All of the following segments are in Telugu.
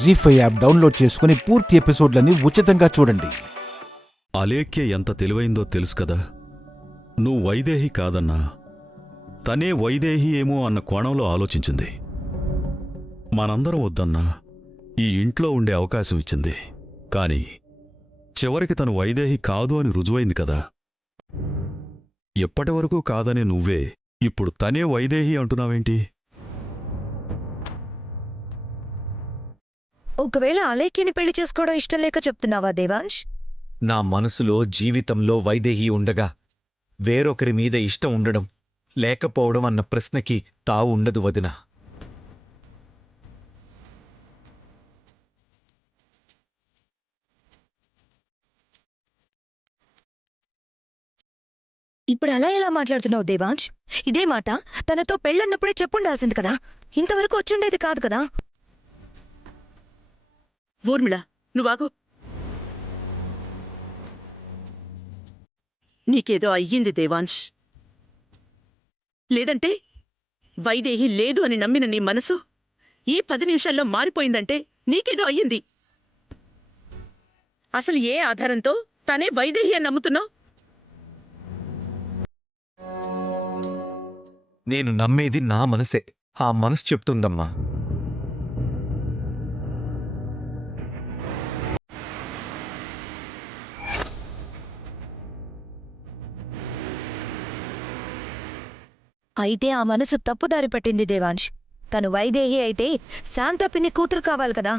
జీ5 యాప్ డౌన్లోడ్ చేసుకుని పూర్తి ఎపిసోడ్లని ఉచితంగా చూడండి. అలేఖ్య ఎంత తెలివైందో తెలుసు కదా. నువ్వు వైదేహి కాదన్నా తనే వైదేహి ఏమో అన్న కోణంలో ఆలోచించింది. మనందరం వద్దన్నా ఈ ఇంట్లో ఉండే అవకాశం ఇచ్చింది. కాని చివరికి తను వైదేహి కాదు అని రుజువైంది కదా. ఎప్పటివరకు కాదనే నువ్వే ఇప్పుడు తనే వైదేహి అంటున్నావేంటి? ఒకవేళ అలేఖ్యని పెళ్లి చేసుకోవడం ఇష్టం లేక చెప్తున్నావా దేవాంశ్? నా మనసులో జీవితంలో వైదేహి ఉండగా వేరొకరి మీద ఇష్టం ఉండడం లేకపోవడం అన్న ప్రశ్నకి తావు ఉండదు వదినా. ఇప్పుడు అలా ఎలా మాట్లాడుతున్నావు దేవాంశ్? ఇదే మాట తనతో పెళ్ళన్నప్పుడే చెప్పుండాల్సింది కదా. ఇంతవరకు వచ్చుండేది కాదు కదా. ఊర్మిళ, నువ్వాగు. నీకేదో అయ్యింది దేవాంశ్. లేదంటే వైదేహి లేదు అని నమ్మిన నీ మనసు ఈ 10 నిమిషాల్లో మారిపోయిందంటే నీకేదో అయ్యింది. అసలు ఏ ఆధారంతో తనే వైదేహి అని నమ్ముతున్నావు? నేను నమ్మేది నా మనసే. ఆ మనసు చెప్తుందమ్మా. అయితే ఆ మనసు తప్పుదారి పట్టింది దేవాంశ్. తను వైదేహి అయితే శాంత పిన్ని కూతురు కావాలి కదా.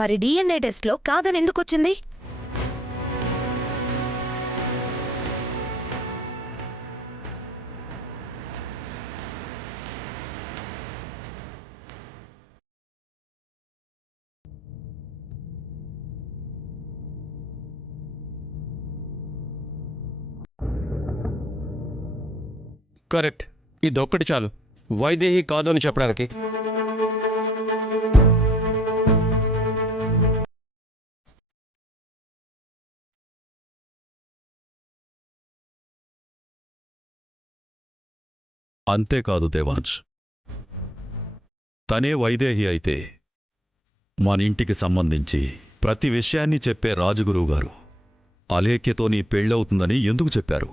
మరి DNA టెస్ట్లో కాదని ఎందుకొచ్చింది? కరెక్ట్. ఇదొక్కటి చాలు వైదేహి కాదు అని చెప్పడానికి. అంతేకాదు దేవాంశ్, తనే వైదేహి అయితే మన ఇంటికి సంబంధించి ప్రతి విషయాన్ని చెప్పే రాజగురువుగారు అలేఖ్యతో నీ పెళ్ళవుతుందని ఎందుకు చెప్పారు?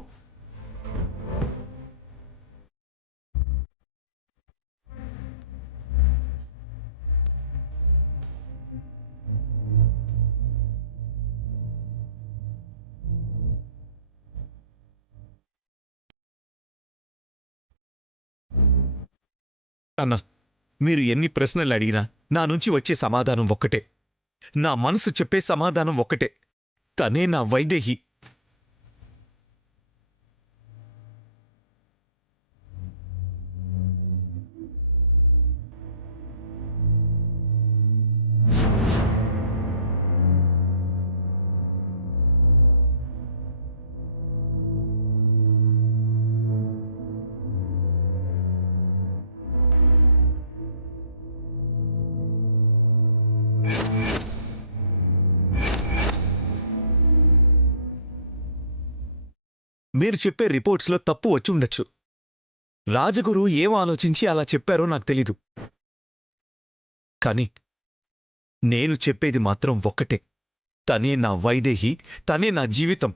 అన్నా, మీరు ఎన్ని ప్రశ్నలు అడిగినా నా నుంచి వచ్చే సమాధానం ఒక్కటే. నా మనసు చెప్పే సమాధానం ఒక్కటే. తనే నా వైదేహి. మీరు చెప్పే రిపోర్ట్స్లో తప్పు వచ్చుండొచ్చు. రాజగురు ఏం ఆలోచించి అలా చెప్పారో నాకు తెలీదు. కాని నేను చెప్పేది మాత్రం ఒక్కటే. తనే నా వైదేహి, తనే నా జీవితం.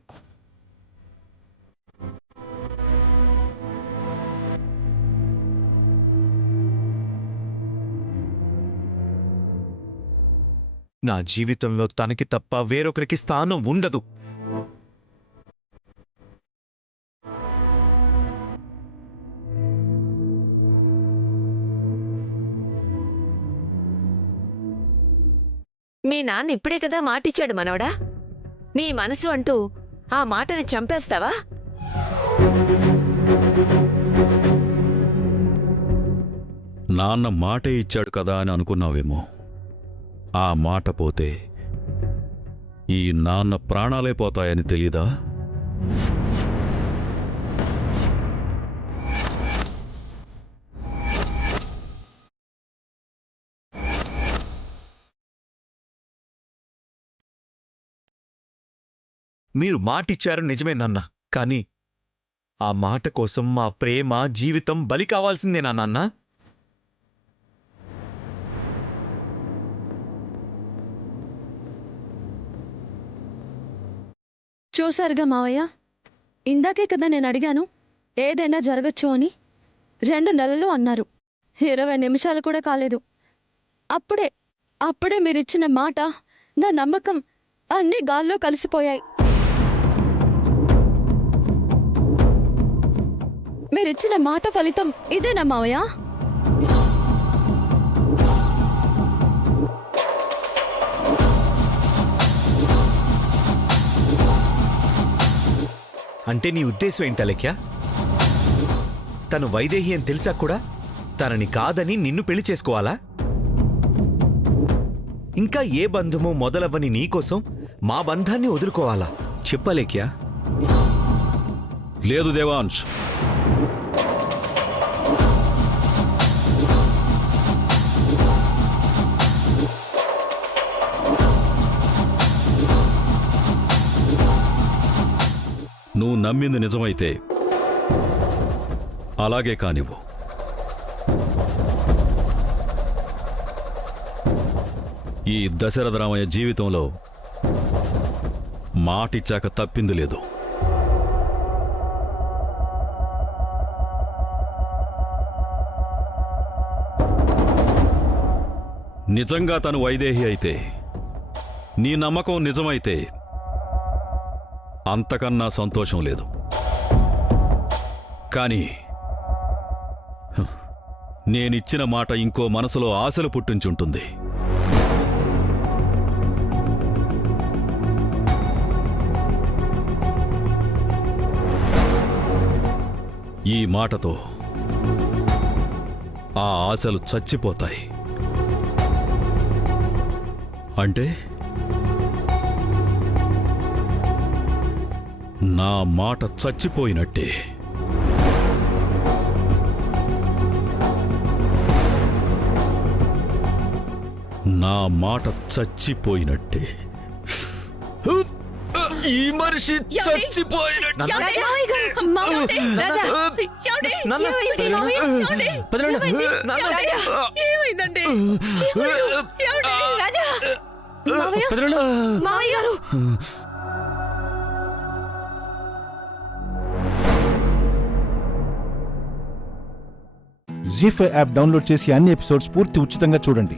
నా జీవితంలో తనకి తప్ప వేరొకరికి స్థానం ఉండదు. మీ నాన్న ఇప్పుడే కదా మాటిచ్చాడు మనవడా. నీ మనసు అంటూ ఆ మాటని చంపేస్తావా? నాన్న మాటే ఇచ్చాడు కదా అని అనుకున్నావేమో. ఆ మాట పోతే ఈ నాన్న ప్రాణాలే పోతాయని తెలీదా? మీరు మాటిచ్చారు నిజమే నాన్న. కాని ఆ మాట కోసం మా ప్రేమ, జీవితం బలి కావాల్సిందేనా నాన్న? చూశారుగా మావయ్య, ఇందాకే కదా నేను అడిగాను ఏదైనా జరగచ్చు అని. 2 నెలలు అన్నారు, 20 నిమిషాలు కూడా కాలేదు. అప్పుడే మీరిచ్చిన మాట, నా నమ్మకం అన్నీ గాల్లో కలిసిపోయాయి. మీరిచ్చిన మాట ఫలితం ఇదేనా మావయ్య? అంటే నీ ఉద్దేశం ఏంటలెక్యా? తను వైదేహి అని తెలిసా కూడా తనని కాదని నిన్ను పెళ్లి చేసుకోవాలా? ఇంకా ఏ బంధమో మొదలవ్వని నీకోసం మా బంధాన్ని వదులుకోవాలా? చెప్పలేక్యా? లేదు దేవాంశ్, నువ్వు నమ్మింది నిజమైతే అలాగే కానివ్వు. ఈ దశరథరామయ్య జీవితంలో మాటిచ్చాక తప్పింది లేదు. నిజంగా తను వైదేహి అయితే, నీ నమ్మకం నిజమైతే అంతకన్నా సంతోషం లేదు. కానీ నేనిచ్చిన మాట ఇంకో మనసులో ఆశలు పుట్టించుంటుంది. ఈ మాటతో ఆ ఆశలు చచ్చిపోతాయి. అంటే నా మాట చచ్చిపోయినట్టే. నా మాట చచ్చిపోయినట్టే. ఈ మనిషి చచ్చిపోయినట్టే. జీ5 యాప్ డౌన్లోడ్ చేసి అన్ని ఎపిసోడ్స్ పూర్తి ఉచితంగా చూడండి.